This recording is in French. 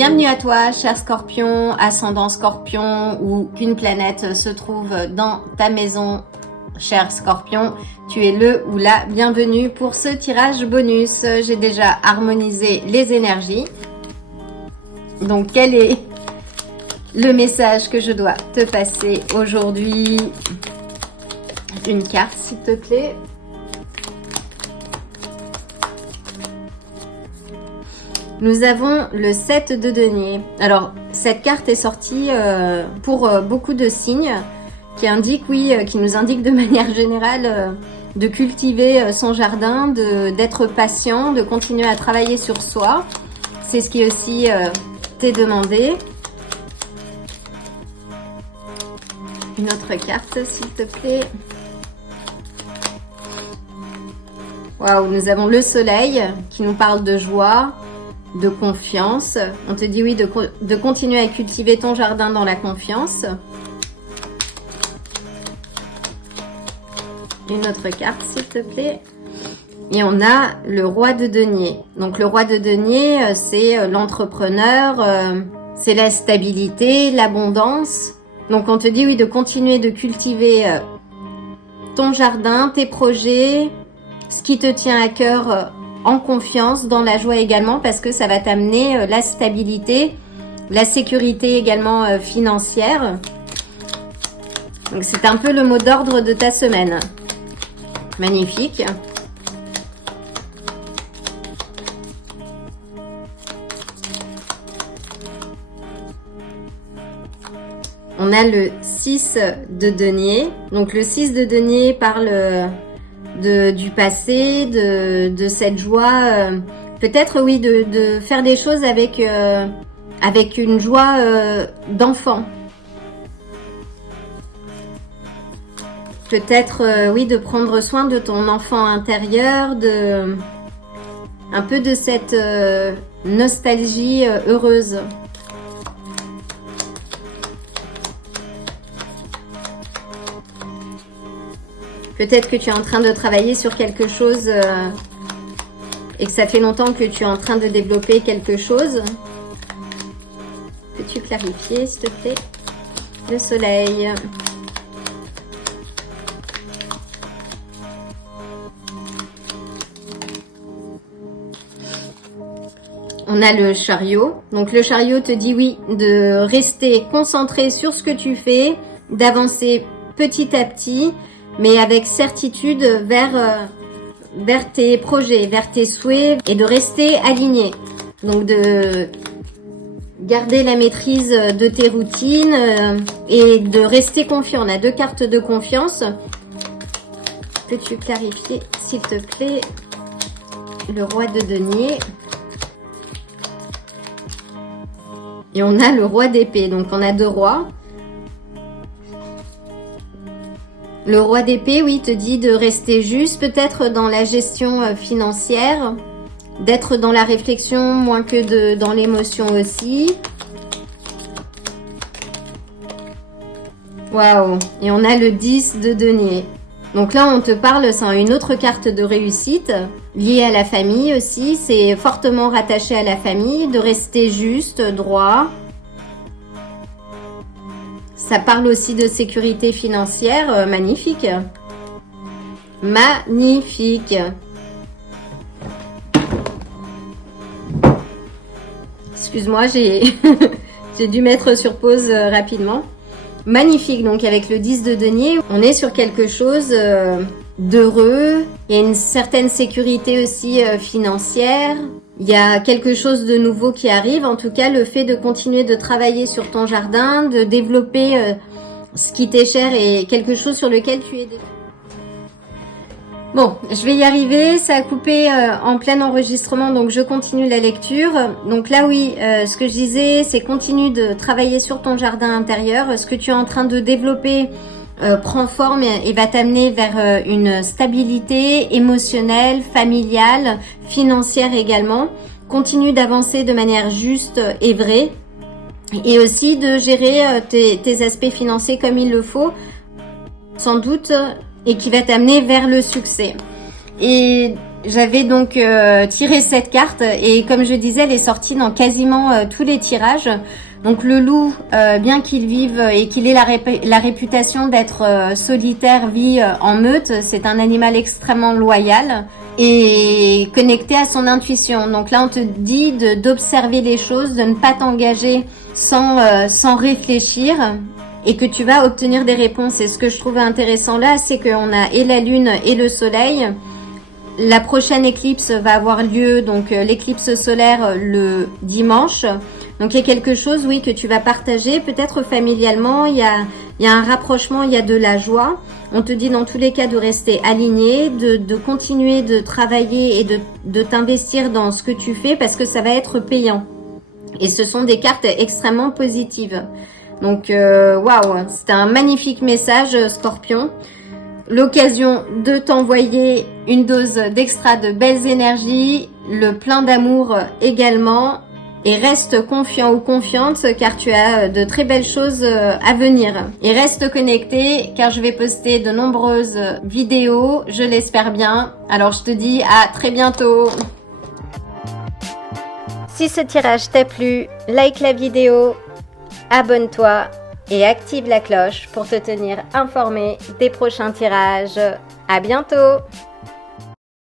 Bienvenue à toi, cher Scorpion, ascendant Scorpion ou qu'une planète se trouve dans ta maison, cher Scorpion. Tu es le ou la bienvenue pour ce tirage bonus. J'ai déjà harmonisé les énergies. Donc, quel est le message que je dois te passer aujourd'hui? Une carte, s'il te plaît. Nous avons le 7 de denier. Alors, cette carte est sortie pour beaucoup de signes qui indiquent, qui nous indiquent de manière générale de cultiver son jardin, d'être patient, de continuer à travailler sur soi. C'est ce qui aussi t'est demandé. Une autre carte, s'il te plaît. Waouh, nous avons le soleil qui nous parle de joie, de confiance. On te dit oui, de continuer à cultiver ton jardin dans la confiance. Une autre carte, s'il te plaît. Et on a le roi de denier. Donc le roi de denier, c'est l'entrepreneur, c'est la stabilité, l'abondance. Donc on te dit oui, de continuer de cultiver ton jardin, tes projets, ce qui te tient à cœur, en confiance, dans la joie également, parce que ça va t'amener la stabilité, la sécurité également financière. Donc c'est un peu le mot d'ordre de ta semaine. Magnifique. On a le 6 de denier. Donc le 6 de denier parle du passé, de cette joie, peut-être oui, de faire des choses avec une joie d'enfant. Peut-être oui, de prendre soin de ton enfant intérieur, un peu de cette nostalgie heureuse. Peut-être que tu es en train de travailler sur quelque chose et que ça fait longtemps que tu es en train de développer quelque chose. Peux-tu clarifier, s'il te plaît? Le soleil. On a le chariot. Donc le chariot te dit oui, de rester concentré sur ce que tu fais, d'avancer petit à petit, mais avec certitude vers tes projets, vers tes souhaits, et de rester aligné. Donc de garder la maîtrise de tes routines et de rester confiant. On a deux cartes de confiance. Peux-tu clarifier, s'il te plaît, le roi de denier? Et on a le roi d'épée. Donc on a deux rois. Le roi d'épée, oui, te dit de rester juste, peut-être dans la gestion financière, d'être dans la réflexion moins que dans l'émotion aussi. Waouh! Et on a le 10 de denier. Donc là, on te parle, c'est une autre carte de réussite, liée à la famille aussi. C'est fortement rattaché à la famille, de rester juste, droit. Ça parle aussi de sécurité financière. Magnifique. Magnifique. Excuse-moi, j'ai dû mettre sur pause rapidement. Magnifique. Donc avec le 10 de denier, on est sur quelque chose d'heureux. Il y a une certaine sécurité aussi financière. Il y a quelque chose de nouveau qui arrive. En tout cas, le fait de continuer de travailler sur ton jardin, de développer ce qui t'est cher et quelque chose sur lequel tu es... Bon, je vais y arriver. Ça a coupé en plein enregistrement, donc je continue la lecture. Donc là, oui, ce que je disais, c'est continue de travailler sur ton jardin intérieur. Ce que tu es en train de développer prend forme et va t'amener vers une stabilité émotionnelle, familiale, financière également. Continue d'avancer de manière juste et vraie et aussi de gérer tes aspects financiers comme il le faut, sans doute, et qui va t'amener vers le succès. Et J'avais donc tiré cette carte et comme je disais, elle est sortie dans quasiment tous les tirages. Donc le loup, bien qu'il vive et qu'il ait la réputation d'être solitaire, vit en meute. C'est un animal extrêmement loyal et connecté à son intuition. Donc là, on te dit d'observer les choses, de ne pas t'engager sans réfléchir et que tu vas obtenir des réponses. Et ce que je trouvais intéressant là, c'est qu'on a et la lune et le soleil. La prochaine éclipse va avoir lieu, donc l'éclipse solaire le dimanche. Donc il y a quelque chose, oui, que tu vas partager, peut-être familialement, il y a un rapprochement, il y a de la joie. On te dit dans tous les cas de rester aligné, de continuer de travailler et de t'investir dans ce que tu fais parce que ça va être payant. Et ce sont des cartes extrêmement positives. Donc waouh, c'était un magnifique message, Scorpion. L'occasion de t'envoyer une dose d'extra de belles énergies, le plein d'amour également. Et reste confiant ou confiante car tu as de très belles choses à venir. Et reste connecté car je vais poster de nombreuses vidéos, je l'espère bien. Alors je te dis à très bientôt. Si ce tirage t'a plu, like la vidéo, abonne-toi et active la cloche pour te tenir informé des prochains tirages. À bientôt!